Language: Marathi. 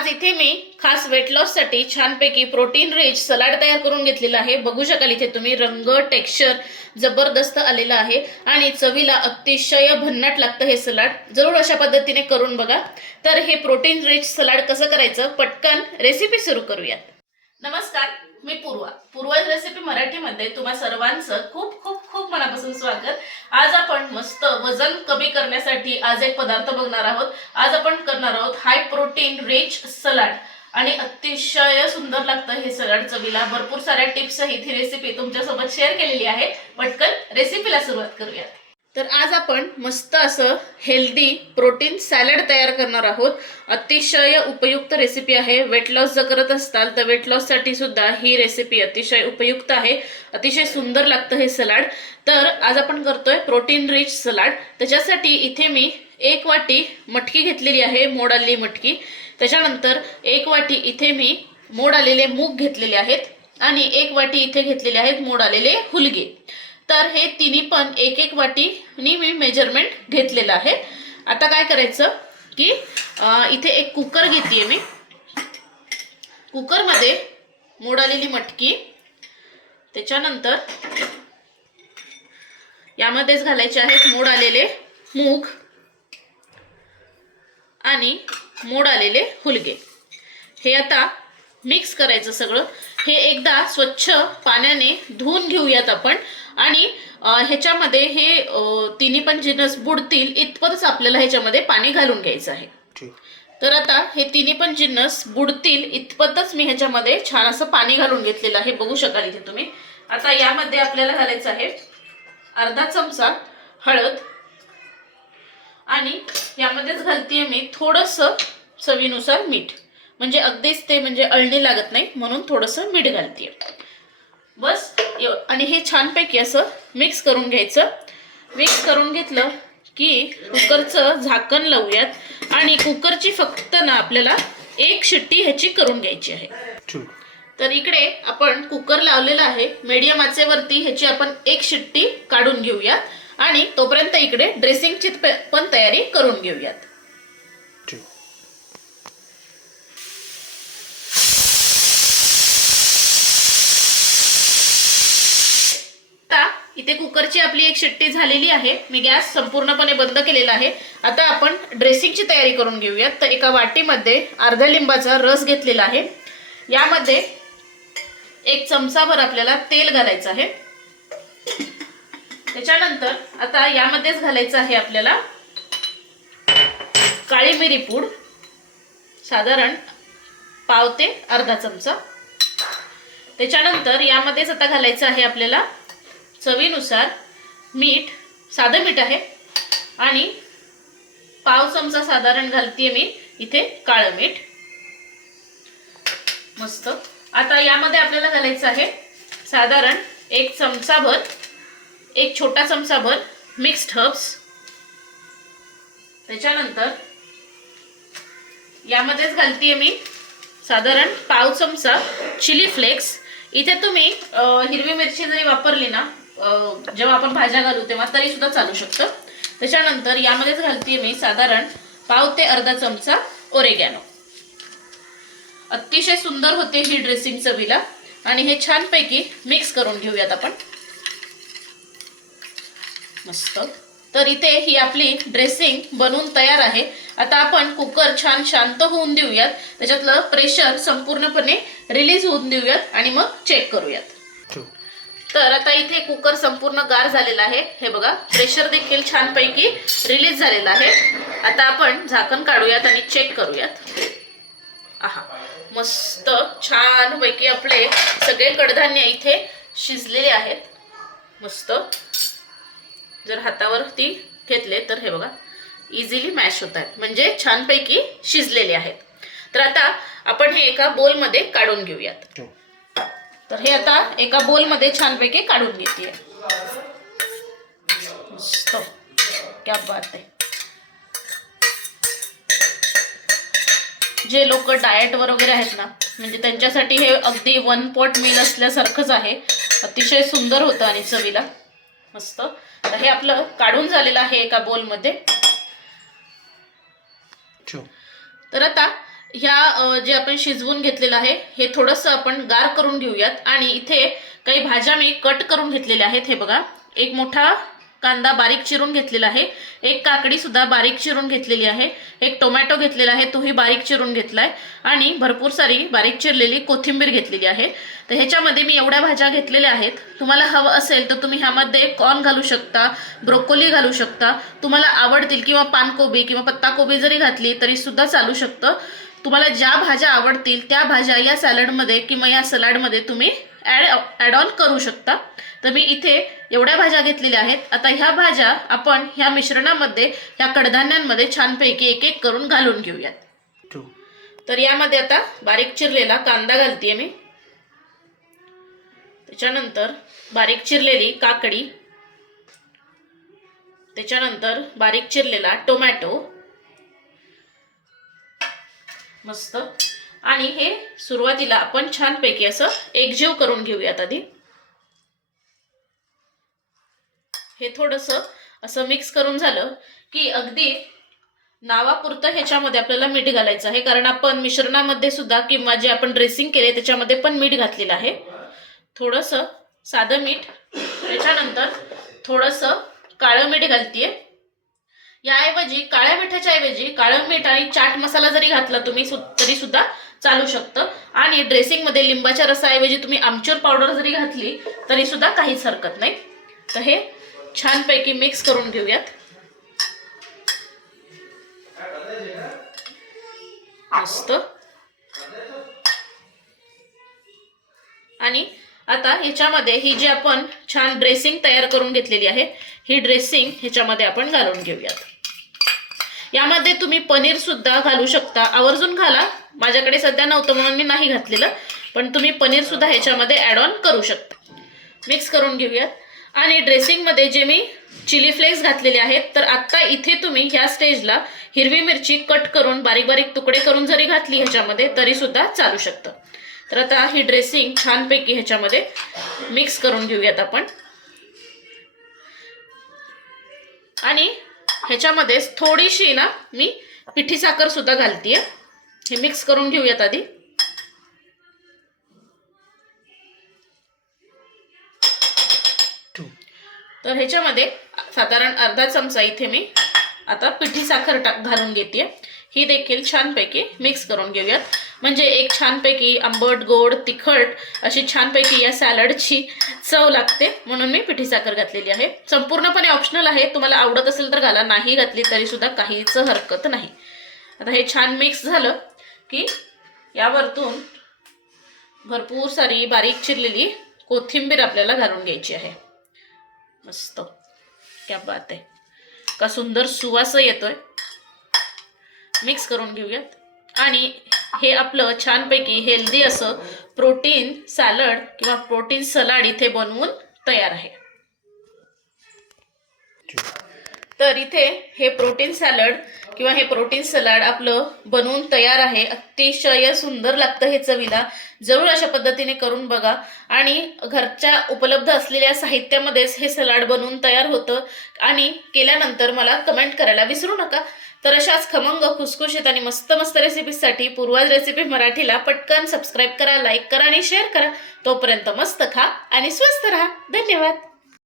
आज इथे मी खास वेट लॉससाठी छानपैकी प्रोटीन रिच सलाड तयार करून घेतलेला आहे. बघू शकाल इथे तुम्ही रंग टेक्स्चर जबरदस्त आलेला आहे. आणि चवीला अतिशय भन्नाट लागतं हे सलाड जरूर अशा पद्धतीने करून बघा. तर हे प्रोटीन रिच सलाड कसं करायचं? पटकन रेसिपी सुरू करूयात. नमस्कार. मी पूर्वा. पूर्वा रेसिपी मराठीमध्ये तुम्हा सर्वांचं खूप खूप खूप मनापासून स्वागत. आज आपण मस्त वजन कमी करण्यासाठी आज एक पदार्थ बघणार आहोत. आज आपण करणार आहोत हाय प्रोटीन रिच सलाड आणि अतिशय सुंदर लागतं हे सलाड चवीला. भरपूर साऱ्या टिप्स ही रेसिपी तुमच्यासोबत शेअर केलेली आहे. पटकन रेसिपीला सुरुवात करूयात. तर आज आपण मस्त असं हेल्दी प्रोटीन सॅलड तयार करणार आहोत. अतिशय उपयुक्त रेसिपी आहे. वेट लॉस जर करत असताल तर वेट लॉससाठी सुद्धा ही रेसिपी अतिशय उपयुक्त आहे. अतिशय सुंदर लागतं हे सलाड तर आज आपण करतोय प्रोटीन रिच सलाड त्याच्यासाठी इथे मी एक वाटी मटकी घेतलेली आहे मोड आलेली मटकी. त्याच्यानंतर एक वाटी इथे मी मोड आलेले मूग घेतलेले आहेत. आणि एक वाटी इथे घेतलेले आहेत मोड आलेले हुलगे. तर हे तिन्ही पण एक एक वाटीनी मी मेजरमेंट घेतलेलं आहे. आता काय करायचं की इथे एक कुकर घेते मी. कुकरमध्ये मोड आलेली मटकी त्याच्यानंतर यामध्येच घालायचे आहेत मोड आलेले मूग आणि मोड आलेले हुलगे. हे आता मिक्स करायचं सगळं. हे एकदा स्वच्छ पाण्याने धुवून घेऊयात आपण. आणि ह्याच्यामध्ये हे तिन्ही पण जिनस बुडतील इतपतच आपल्याला ह्याच्यामध्ये पाणी घालून घ्यायचं आहे. तर आता हे तिन्ही पण जिन्नस बुडतील इतपतच मी ह्याच्यामध्ये छान असं पाणी घालून घेतलेलं आहे. बघू शकाल इथे तुम्ही. आता यामध्ये आपल्याला घालायचं आहे अर्धा चमचा हळद. आणि यामध्येच घालतीये मी थोडंसं चवीनुसार मीठ. म्हणजे अगदीच ते म्हणजे अळणी लागत नाही म्हणून थोडंसं मीठ घालतीये. बस आणि हे छानपैकी असं मिक्स करून घ्यायचं. मिक्स करून घेतलं की कुकरचं झाकण लावूयात. आणि कुकरची फक्त ना आपल्याला एक शिट्टी ह्याची करून घ्यायची आहे. तर इकडे आपण कुकर लावलेला आहे. मीडियम आचेवरती ह्याची आपण एक शिट्टी काढून घेऊयात. आणि तोपर्यंत इकडे ड्रेसिंगची पण तयारी करून घेऊयात ठीक आता इथे कुकरची आपली एक शिट्टी झालेली आहे. मी गॅस संपूर्णपणे बंद केलेला आहे. आता आपण ड्रेसिंगची तयारी करून घेऊयात. तर एका वाटीमध्ये अर्ध्या लिंबाचा रस घेतलेला आहे. यामध्ये एक चमचाभर आपल्याला तेल घालायचं आहे. त्याच्यानंतर आता यामध्येच घालायचं आहे आपल्याला काळी मिरी पूड. साधारण पाव ते अर्धा चमचा. त्याच्यानंतर यामध्येच आता घालायचं आहे आपल्याला चवीनुसार मीठ साधं मीठ आहे. आणि पाव चमचा साधारण घालते मी इथे काळं मीठ. मस्त. आता यामध्ये आपल्याला घालायचं आहे साधारण एक चमचाभर एक छोटा चमचाभर मिक्स्ड हर्ब्स. त्याच्यानंतर यामध्येच घालते मी साधारण पाव चमचा चिली फ्लेक्स. इथे तुम्ही हिरवी मिरची जरी वापरली ना जेव्हा आपण भाज्या घालू तेव्हा तरी सुद्धा चालू शकतं. त्याच्यानंतर यामध्येच घालते मी साधारण पाव ते अर्धा चमचा ओरेगॅनो अतिशय सुंदर होते ही ड्रेसिंग चवीला आणि हे छानपैकी मिक्स करून घेऊयात आपण. मस्त. तर इथे ही आपली ड्रेसिंग बनवून तयार आहे. आता आपण कुकर छान शांत होऊन देऊयात. त्याच्यातलं प्रेशर संपूर्णपणे रिलीज होऊन देऊयात आणि मग चेक करूयात. तर आता इथे कुकर संपूर्ण गार झालेला आहे. हे बघा प्रेशर देखील छानपैकी रिलीज झालेला आहे. आता आपण झाकण काढूयात आणि चेक करूयात. आहा मस्त छान पैकी आपले सगळे कडधान्य इथे शिजलेले आहेत. मस्त. जर हातावरती घेतले तर हे बघा इझिली मॅश होत आहेत. म्हणजे छानपैकी शिजलेले आहेत. तर आता आपण हे एका बोलमध्ये काढून घेऊयात. हो. तर हे आता एका बोलमध्ये छानपैकी काढून घेते. मस्त. क्या बात आहे. जे लोक डाएटवर वगैरे आहेत ना म्हणजे त्यांच्यासाठी हे अगदी वन पॉट मील असल्यासारखंच आहे. अतिशय सुंदर होतं आणि चवीला. मस्त. तर हे आपलं काढून झालेलं आहे एका बोलमध्ये तर आता ह्या जे आपण शिजवून घेतलेलं आहे हे थोडंसं आपण गार करून घेऊयात. आणि इथे काही भाज्या मी कट करून घेतलेल्या आहेत. हे बघा एक मोठा कांदा बारीक चिरून घेतलेला आहे. एक काकडी सुद्धा बारीक चिरून घेतलेली आहे. एक टोमॅटो घेतलेला आहे तोही बारीक चिरून घेतलाय. आणि भरपूर सारी बारीक चिरलेली कोथिंबीर घेतलेली आहे. तर ह्याच्यामध्ये मी एवढ्या भाज्या घेतलेल्या आहेत. तुम्हाला हवं असेल तर तुम्ही ह्यामध्ये कॉर्न घालू शकता ब्रोकोली घालू शकता. तुम्हाला आवडतील किंवा पानकोबी किंवा पत्ताकोबी जरी घातली तरी सुद्धा चालू शकतं. तुम्हाला ज्या भाज्या आवडतील त्या भाज्या या सॅलडमध्ये किंवा या सलाडमध्ये तुम्ही ॲड ॲड ऑन करू शकता. तर मी इथे एवढ्या भाज्या घेतलेल्या आहेत. आता ह्या भाज्या आपण ह्या मिश्रणामध्ये ह्या कडधान्यांमध्ये छानपैकी एक एक करून घालून घेऊयात. तर यामध्ये आता बारीक चिरलेला कांदा घालतेय मी. त्याच्यानंतर बारीक चिरलेली काकडी. त्याच्यानंतर बारीक चिरलेला टोमॅटो. मस्त. आणि हे सुरुवातीला आपण छानपैकी असं एकजीव करून घेऊयात आधी. हे थोडंसं असं मिक्स करून झालं की अगदी नावापुरतं ह्याच्यामध्ये आपल्याला मीठ घालायचं आहे. कारण आपण मिश्रणामध्ये सुद्धा किंवा जे आपण ड्रेसिंग केले त्याच्यामध्ये पण मीठ घातलेलं आहे. थोडंसं साधं मीठ. त्याच्यानंतर थोडंसं काळं मीठ घालतीये. याऐवजी काळ्या मिठाच्या ऐवजी काळं मीठ आणि चाट मसाला जरी घातला तुम्ही तरी सुद्धा चालू शकतं. आणि ड्रेसिंगमध्ये लिंबाच्या रसाऐवजी तुम्ही आमचूर पावडर जरी घातली तरी सुद्धा काहीच हरकत नाही. तर हे छानपैकी मिक्स करून घेऊयात. मस्त. आणि आता ह्याच्यामध्ये ही जी आपण छान ड्रेसिंग तयार करून घेतलेली आहे ही ड्रेसिंग ह्याच्यामध्ये आपण घालून घेऊयात. यामध्ये तुम्ही पनीर सुद्धा घालू शकता. आवर्जून घाला. माझ्याकडे सध्या नव्हतं म्हणून मी नाही घातलेलं पण तुम्ही पनीर सुद्धा ह्याच्यामध्ये ॲड ऑन करू शकता. मिक्स करून घेऊयात. आणि ड्रेसिंगमध्ये जे मी चिली फ्लेक्स घातलेले आहेत तर आत्ता इथे तुम्ही ह्या स्टेजला हिरवी मिरची कट करून बारीक बारीक तुकडे करून जरी घातली ह्याच्यामध्ये तरी सुद्धा चालू शकतं. तर आता ही ड्रेसिंग छानपैकी ह्याच्यामध्ये मिक्स करून घेऊयात आपण. आणि ह्याच्यामध्ये थोडीशी ना मी पिठी साखर सुद्धा घालतीये. हे मिक्स करून घेऊयात आधी. तर ह्याच्यामध्ये साधारण अर्धा चमचा इथे मी आता पिठी साखर टाक घालून घेते ही देखील छानपैकी मिक्स करून घेऊयात. म्हणजे एक छानपैकी आंबट गोड तिखट अशी छानपैकी या सॅलडची चव लागते. म्हणून मी पिठी साखर घातलेली आहे. संपूर्णपणे ऑप्शनल आहे. तुम्हाला आवडत असेल तर घाला. नाही घातली तरी सुद्धा काहीच हरकत नाही. आता हे छान मिक्स झालं की यावरतून भरपूर सारी बारीक चिरलेली कोथिंबीर आपल्याला घालून घ्यायची आहे. मस्त. क्या बात आहे. का सुंदर सुवास येतोय. मिक्स करून घेऊयात. आणि हे आपलं छानपैकी हेल्दी असं प्रोटीन सॅलड किंवा प्रोटीन सलाड इथे बनवून तयार आहे. तर इथे हे प्रोटीन सॅलड किंवा हे प्रोटीन सलाड आपलं बनवून तयार आहे. अतिशय सुंदर लागतं हे चवीला. जरूर अशा पद्धतीने करून बघा. आणि घरच्या उपलब्ध असलेल्या साहित्यामध्येच हे सलाड बनवून तयार होतं. आणि केल्यानंतर मला कमेंट करायला विसरू नका. तर अशाच खमंग खुसखुशीत आणि मस्त मस्त रेसिपीसाठी पूर्वाज रेसिपी मराठीला पटकन सबस्क्राईब करा लाईक करा आणि शेअर करा. तोपर्यंत मस्त खा आणि स्वस्त राहा. धन्यवाद.